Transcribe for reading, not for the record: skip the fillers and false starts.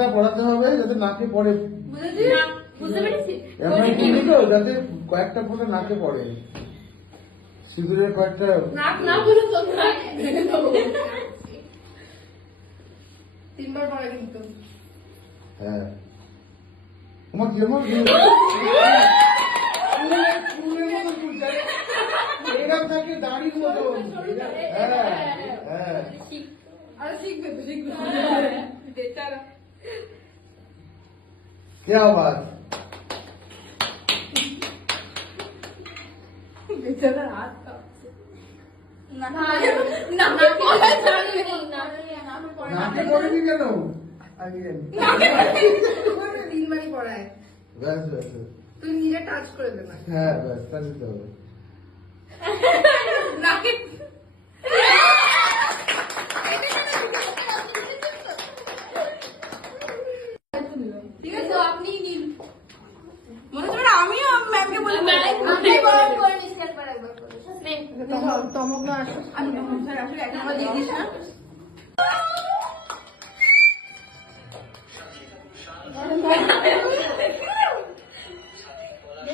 সিঁদুরটা পড়াতে হবে যাতে নাকে পড়ে, বুঝতে পেরেছি। যাতে কয়েকটা ফোঁটা নাকে পড়ে, সিঁদুরের কয়েকটা। নাক না বলে তো নাক। 3 বার পড়া কিন্তু। হ্যাঁ তোমার যেমন এরকম থাকে দাড়ির মতো। হ্যাঁ হ্যাঁ আরে শিখবে তো, শিখবে বেচারা। क्या बात। বেচারা হাত কাঁপছে। না না না পড়া জানি না। নাকে পড়েনি কেন? আগে জানি। 3 বারই পড়ায়। ব্যাস ব্যাস ব্যাস। তুই নিজে টাচ করে দে না। হ্যাঁ ব্যাস তাহলে তো হবে। নাকে ঠিক আছে আপনি নিন। মনে করে আমিও ম্যামকে বলে আপনি বড় করে নিষ্কার করে একবার করে। নে। তমক না আসো, আমি তমক স্যার আসলে একটা আমার দিয়ে দিস না।